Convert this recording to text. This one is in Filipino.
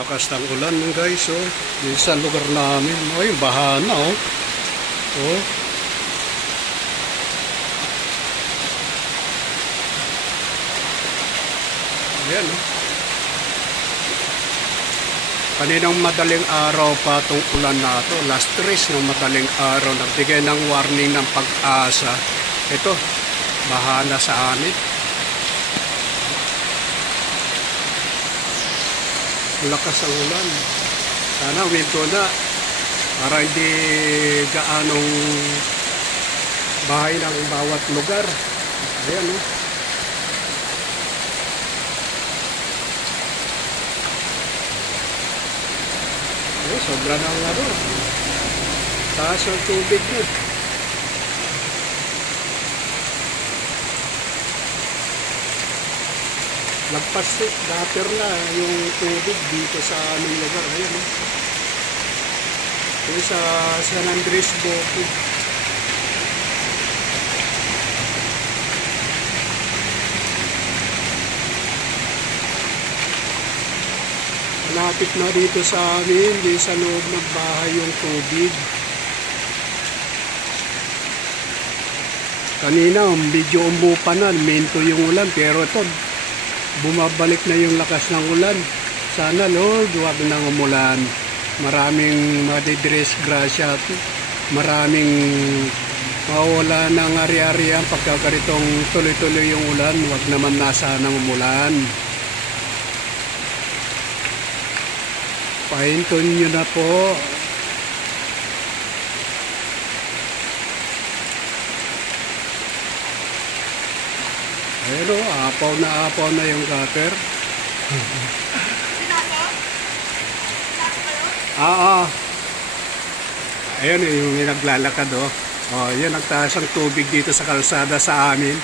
Lakas ng ulan guys, oh. Dito sa lugar namin. Oh, yung baha na, oh. Oh. Ayan, oh. Kaninang madaling araw pa itong ulan na ito. Last 3 ng madaling araw. Nagbigay ng warning ng pag-asa. Ito, baha na sa amin. Malakas ang ulan. Sana winto na para hindi gaanong bahay ng bawat lugar. Ayan, oh. Ay, sobra na ang ano. Taas ang tubig na. Lagpas daper na yung tubig dito sa aming lugar. Ayan, eh. Ito sa San Andres Bukid. Malapit na dito sa amin, di sa loob ng bahay yung tubig. Kanina, medyo umupa na, minto yung ulan, pero ito, bumabalik na yung lakas ng ulan. Sana Lord, huwag nang umulan. Maraming madidisgrasya, maraming mawala ng ari-arian pagka ganitong tuloy-tuloy yung ulan. Huwag naman na sanang umulan. Pahinton nyo na po. Ayun, apaw na yung gutter. Ayun yung naglalakad, oh. Oh, yan ang taas ang tubig dito sa kalsada sa amin.